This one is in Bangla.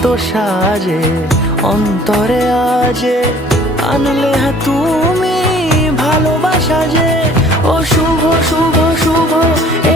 এত সাজে অন্তরে আজে আনলে হ্যাঁ তুমি ভালোবাসা যে। ও শুভ শুভ শুভ